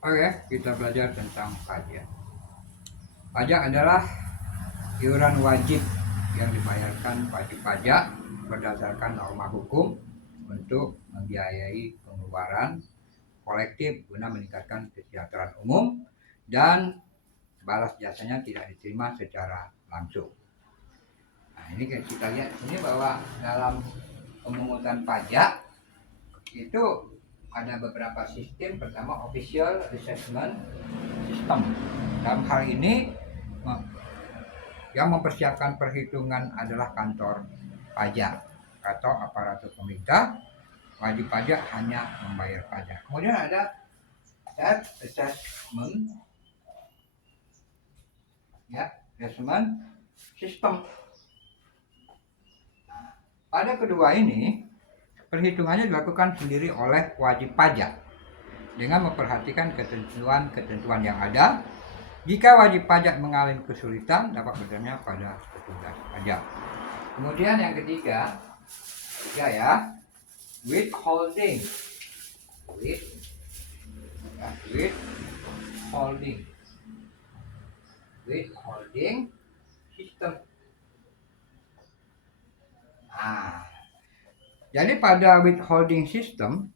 Oke, kita belajar tentang pajak. Pajak adalah iuran wajib yang dibayarkan wajib pajak berdasarkan norma hukum untuk membiayai pengeluaran kolektif guna meningkatkan kesejahteraan umum dan balas jasanya tidak diterima secara langsung. Nah, ini kita lihat ini bahwa dalam pemungutan pajak itu ada beberapa sistem. Pertama, official assessment system. Dalam hal ini yang mempersiapkan perhitungan adalah kantor pajak atau aparatur pemerintah. Wajib pajak hanya membayar pajak. Kemudian ada self assessment, ya, assessment system. Pada kedua ini, perhitungannya dilakukan sendiri oleh wajib pajak dengan memperhatikan ketentuan-ketentuan yang ada. Jika wajib pajak mengalami kesulitan, dapat bertanya pada petugas pajak. Kemudian yang ketiga, ya, withholding, withholding system. Nah, jadi pada withholding system,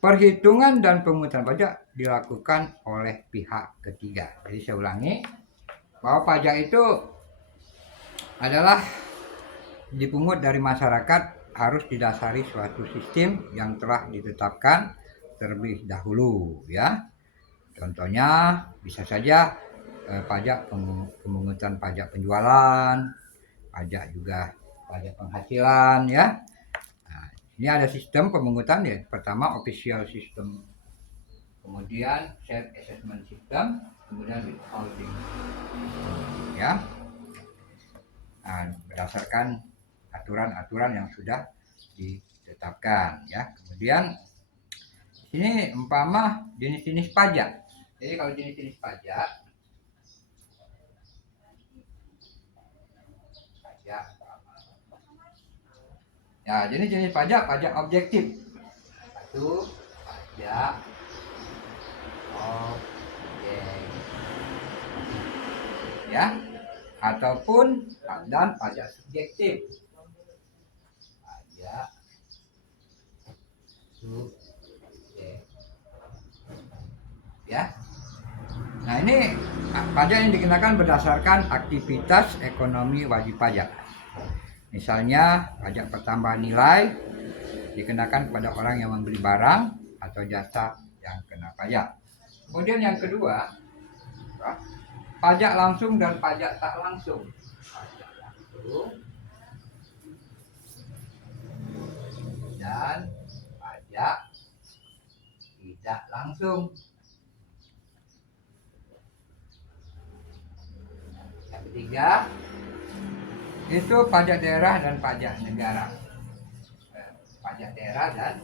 perhitungan dan pemungutan pajak dilakukan oleh pihak ketiga. Jadi saya ulangi, bahwa pajak itu adalah dipungut dari masyarakat harus didasari suatu sistem yang telah ditetapkan terlebih dahulu, ya. Contohnya bisa saja pajak pemungutan pajak penjualan, pajak juga pajak penghasilan, ya. Nah, ini ada sistem pemungutan ya. Pertama official system, kemudian self assessment system, kemudian withholding, ya. Nah, berdasarkan aturan-aturan yang sudah ditetapkan, ya. Kemudian ini umpama jenis-jenis pajak. Jadi kalau jenis-jenis pajak ya, jenis-jenis pajak objektif. Satu, pajak objektif, ya, ataupun dan pajak subjektif. Pajak subjektif, ya. Nah, ini pajak yang dikenakan berdasarkan aktivitas ekonomi wajib pajak. Misalnya pajak pertambahan nilai dikenakan kepada orang yang membeli barang atau jasa yang kena pajak. Kemudian yang kedua, pajak langsung dan pajak tak langsung. Pajak langsung dan pajak tidak langsung. Yang ketiga itu pajak daerah dan pajak negara. Pajak daerah dan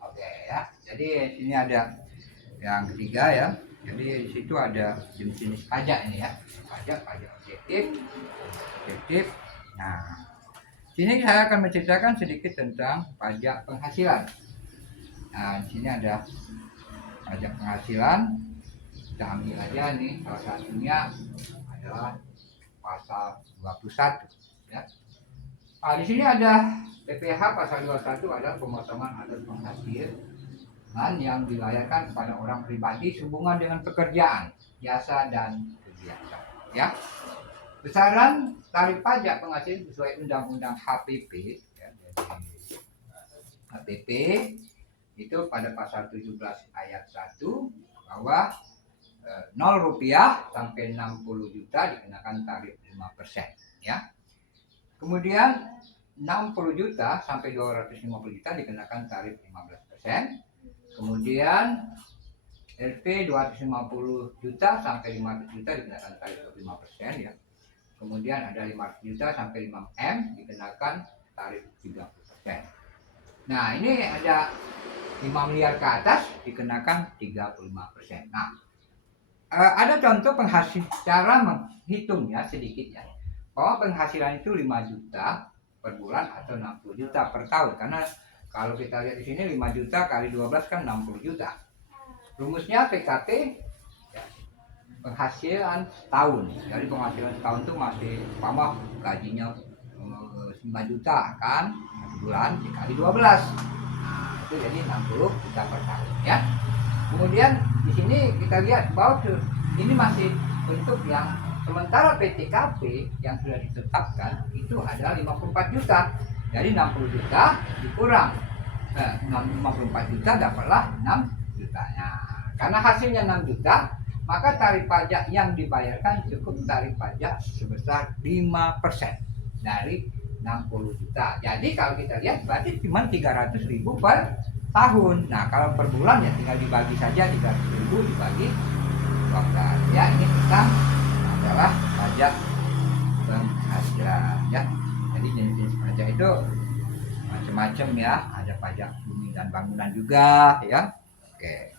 oke, ya. Jadi sini ada yang ketiga, ya. Jadi di situ ada jenis-jenis pajak ini, ya. Pajak objektif. Nah, sini saya akan menceritakan sedikit tentang pajak penghasilan. Nah, di sini ada pajak penghasilan. Kita ambil aja nih, salah satunya adalah pasal 21, ya. Nah, di sini ada PPh pasal 21 adalah pemotongan atas penghasilan yang dilayarkan kepada orang pribadi sehubungan dengan pekerjaan, jasa dan kegiatan, ya. Besaran tarif pajak penghasilan sesuai Undang-Undang HPP, ya. Jadi HPP itu pada pasal 17 ayat 1 bahwa 0 rupiah sampai 60 juta dikenakan tarif 5%, ya. Kemudian 60 juta sampai 250 juta dikenakan tarif 15%. Kemudian LP 250 juta sampai 500 juta dikenakan tarif 5%, ya. Kemudian ada 500 juta sampai 5M dikenakan tarif 30%. Nah, ini ada 5 miliar ke atas dikenakan 35%. Nah, ada contoh cara menghitungnya sedikit, ya, bahwa penghasilan itu 5 juta per bulan atau 60 juta per tahun. Karena kalau kita lihat di sini 5 juta kali 12 kan 60 juta. Rumusnya PKT ya, penghasilan tahun. Jadi penghasilan tahun itu masih sama gajinya 5 juta kan bulan dikali 12. Nah, itu jadi 60 juta per tahun ya. Kemudian di sini kita lihat bahwa ini masih bentuk yang sementara PTKP yang sudah ditetapkan itu adalah 54 juta. Jadi 60 juta dikurang 54 juta dapatlah 6 jutanya. Karena hasilnya 6 juta, maka tarif pajak yang dibayarkan cukup tarif pajak sebesar 5% dari 60 juta. Jadi kalau kita lihat berarti cuma 300.000 per tahun. Nah, kalau per bulan ya tinggal dibagi saja 300.000 dibagi 12. Ya, ini tentang adalah pajak penghasilan ya. Jadi jenis-jenis pajak itu macam-macam ya. Ada pajak bumi dan bangunan juga ya. Oke.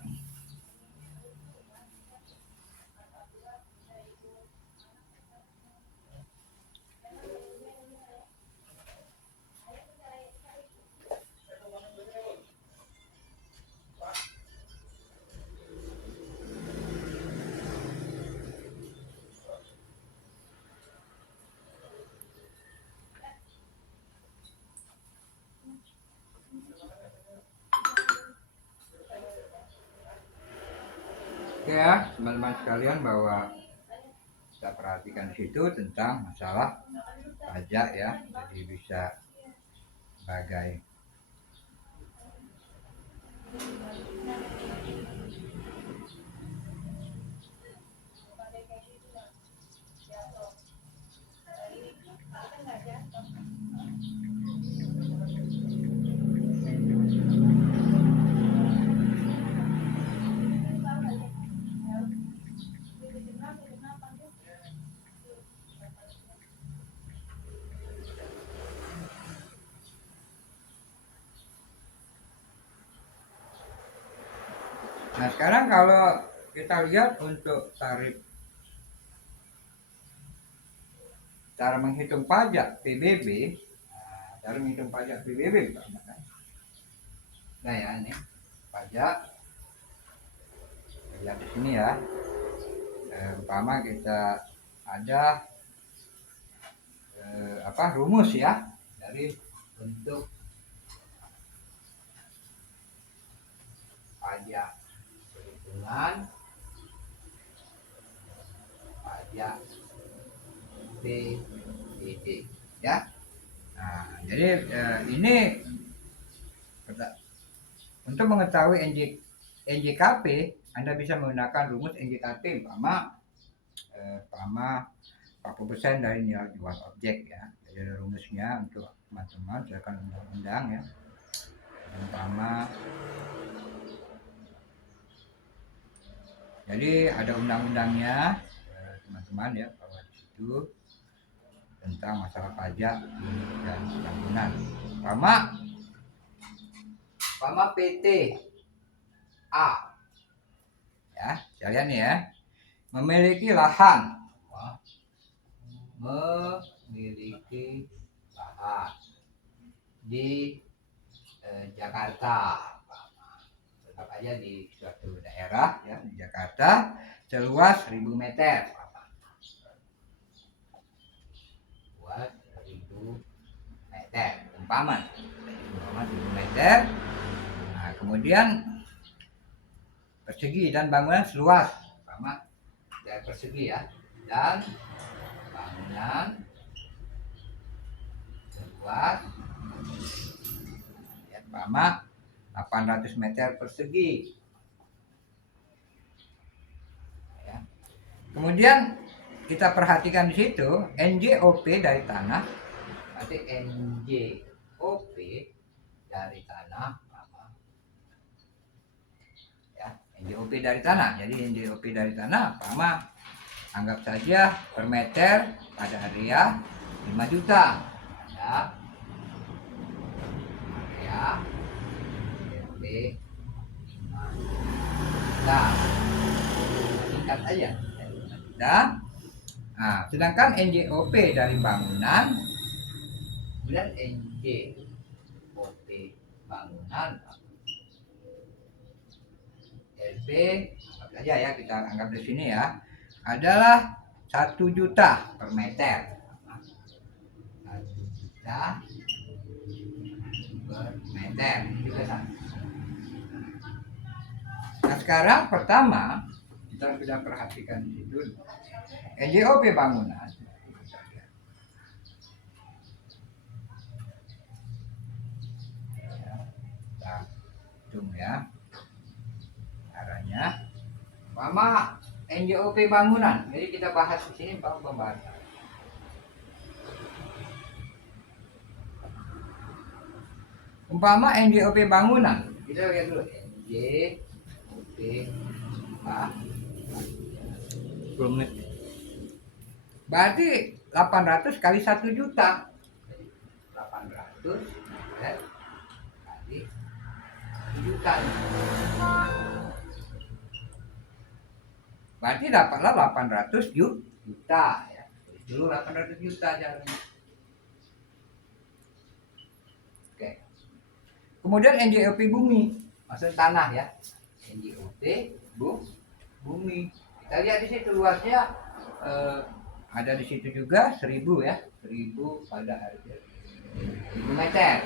Oke ya, teman-teman sekalian, bahwa kita perhatikan di situ tentang masalah pajak ya. Jadi bisa sebagai Nah, sekarang kalau kita lihat untuk cara menghitung pajak PBB, cara menghitung pajak PBB nah ya, ini pajak lihat di sini ya. Umpama kita ada rumus ya dari untuk pajak perhitungan pajak PBB ya. Nah, jadi ini untuk mengetahui NJKP Anda bisa menggunakan rumus NJKP umpama 40% dari nilai jual objek ya. Jadi rumusnya untuk teman-teman silakan undang-undang ya. Umpama jadi ada undang-undangnya teman-teman ya, bahwa di situ tentang masalah pajak dan bangunan. Umpama PT A ya, sekalian ya, memiliki lahan di Jakarta, tetap aja di suatu daerah ya, di Jakarta seluas 1000 meter, buat 1000 meter umpama 1000 meter. Nah, kemudian persegi dan bangunan seluas umpama dari persegi ya, dan bangunan seluas ya, umpama 800 meter persegi ya. Kemudian kita perhatikan di situ NJOP dari tanah, berarti NJOP dari tanah ya, NJOP dari tanah. Jadi NJOP dari tanah anggap saja per meter pada area 5 juta ada area NJOP 5 juta, singkat aja 5 juta. Nah, sedangkan NJOP dari bangunan, kemudian NJOP bangunan LP apa aja ya, kita anggap di sini ya, adalah 1 juta per meter. 1 juta per meter juga sama. Nah sekarang pertama kita sudah perhatikan di situ NJOP bangunan. Kita hitung ya caranya. Mama NJOP bangunan. Jadi kita bahas di sini pembahasan. Umpama NJOP bangunan, kita lihat dulu NJOP bangunan. 10 menit. Berarti 800 kali 1 juta. 800 kali 1 juta. Berarti dapatlah 800 juta ya. Dulu 800 juta jalannya. Oke. Kemudian NJOP bumi, maksudnya tanah ya. NJOP bumi. Kita lihat di situ luasnya ada di situ juga 1000 ya. 1000 pada harga 1000 meter.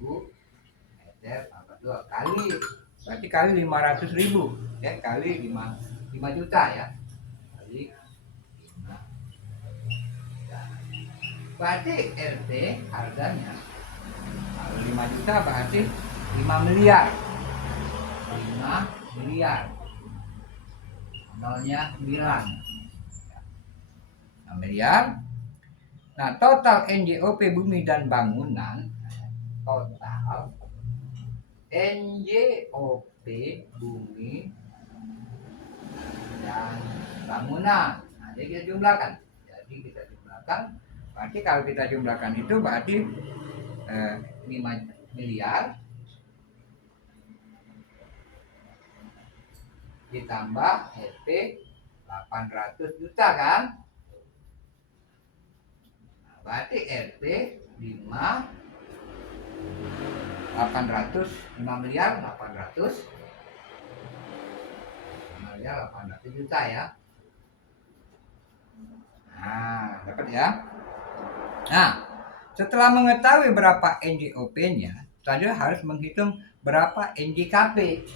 1000 meter apa tuh kali, berarti kali 500.000 ya, kali 5 juta ya, kali 5 juta. Berarti RT harganya kalau 5 juta berarti 5 miliar. 5 miliar. Nolnya 9. 6 miliar. Nah, total NJOP bumi dan bangunan, total NJOP bumi dan bangunan. Nah, jadi kita jumlahkan. Berarti kalau kita jumlahkan itu berarti 5 miliar ditambah RT 800 juta kan? Nah, berarti RT 5 miliar 800 juta ya. Nah, dapat ya. Nah, setelah mengetahui berapa NJOP-nya, saja harus menghitung berapa NJKP.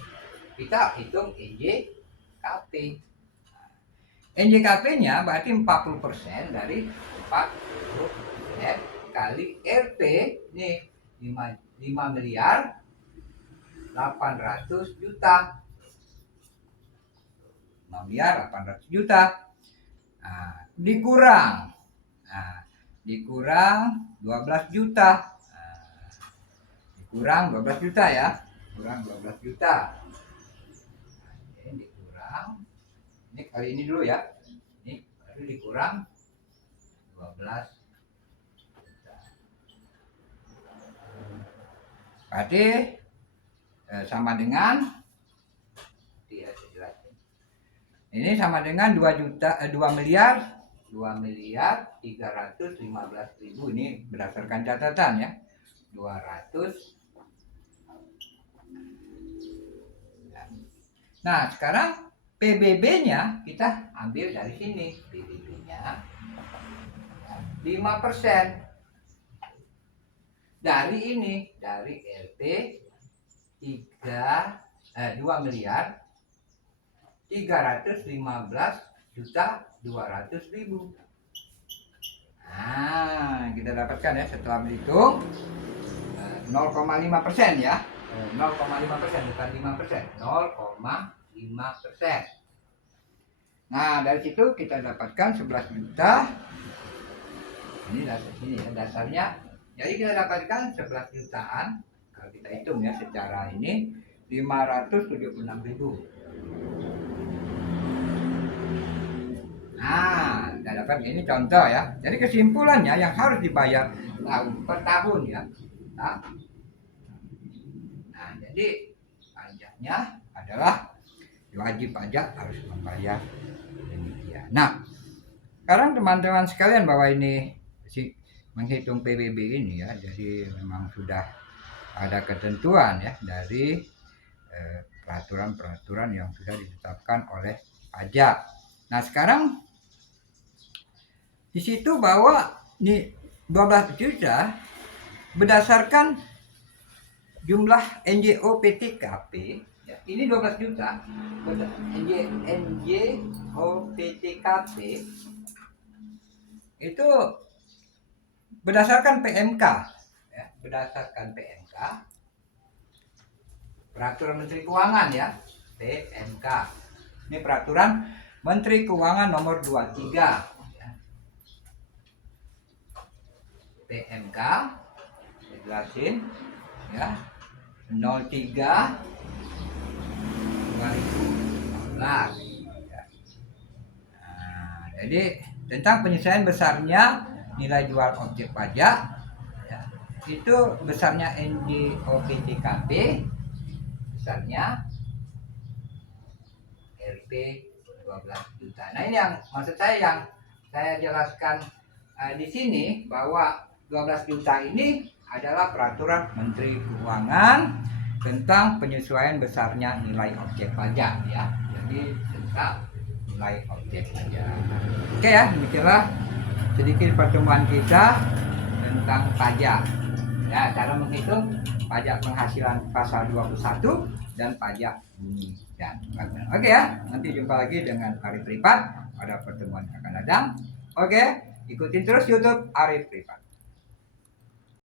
Kita hitung NJKP. NJKP-nya berarti 40% dari 40% kali RP nih 5 miliar 800 juta. 5 miliar 800 juta. Nah, dikurang 12 juta. Nah, dikurang 12 juta ya. Kurang 12 juta. Nah, ini dikurang. Ini kali ini dulu ya. Ini baru dikurang 12 juta. Berarti sama dengan ini sama dengan 2 miliar 315.000. Ini berdasarkan catatan ya. 200. Nah, sekarang PBB-nya kita ambil dari sini. PBB-nya 5%. Dari ini, dari RT 2 miliar 315.200.000. Nah, kita dapatkan ya setelah berhitung 0,5% ya. 0,5% bukan 5%. 0,5%. Nah, dari situ kita dapatkan 11 juta. Ini ya dasarnya. Jadi kita dapatkan 11 jutaan. Kalau kita hitung ya secara ini 576.000. Nah, kita dapat ini contoh ya. Jadi kesimpulannya yang harus dibayar tahun per tahun ya. Nah, jadi pajaknya adalah wajib pajak harus membayar demikian. Nah, Sekarang teman-teman sekalian bahwa ini si menghitung PBB ini ya, jadi memang sudah ada ketentuan ya dari peraturan-peraturan yang sudah ditetapkan oleh pajak. Nah sekarang di situ bahwa ini 12 juta berdasarkan jumlah NJO PTKP ya, ini 12 juta NJO PTKP itu berdasarkan PMK ya, berdasarkan PMK peraturan Menteri Keuangan ya, PMK ini peraturan Menteri Keuangan nomor 23 ya. PMK saya jelasin ya 03 2015 ya. Nah, jadi tentang penyesuaian besarnya nilai jual objek pajak ya, itu besarnya NJOPTKP besarnya LP 12 juta. Nah ini yang maksud saya yang saya jelaskan di sini bahwa 12 juta ini adalah peraturan Menteri Keuangan tentang penyesuaian besarnya nilai objek pajak ya. Jadi tentang nilai objek pajak. Oke ya, demikianlah sedikit pertemuan kita tentang pajak. Ya, cara menghitung pajak penghasilan pasal 21 dan pajak bumi dan bangunan. Oke ya, nanti jumpa lagi dengan Arif Privat pada pertemuan yang akan datang. Oke, ikutin terus YouTube Arif Privat.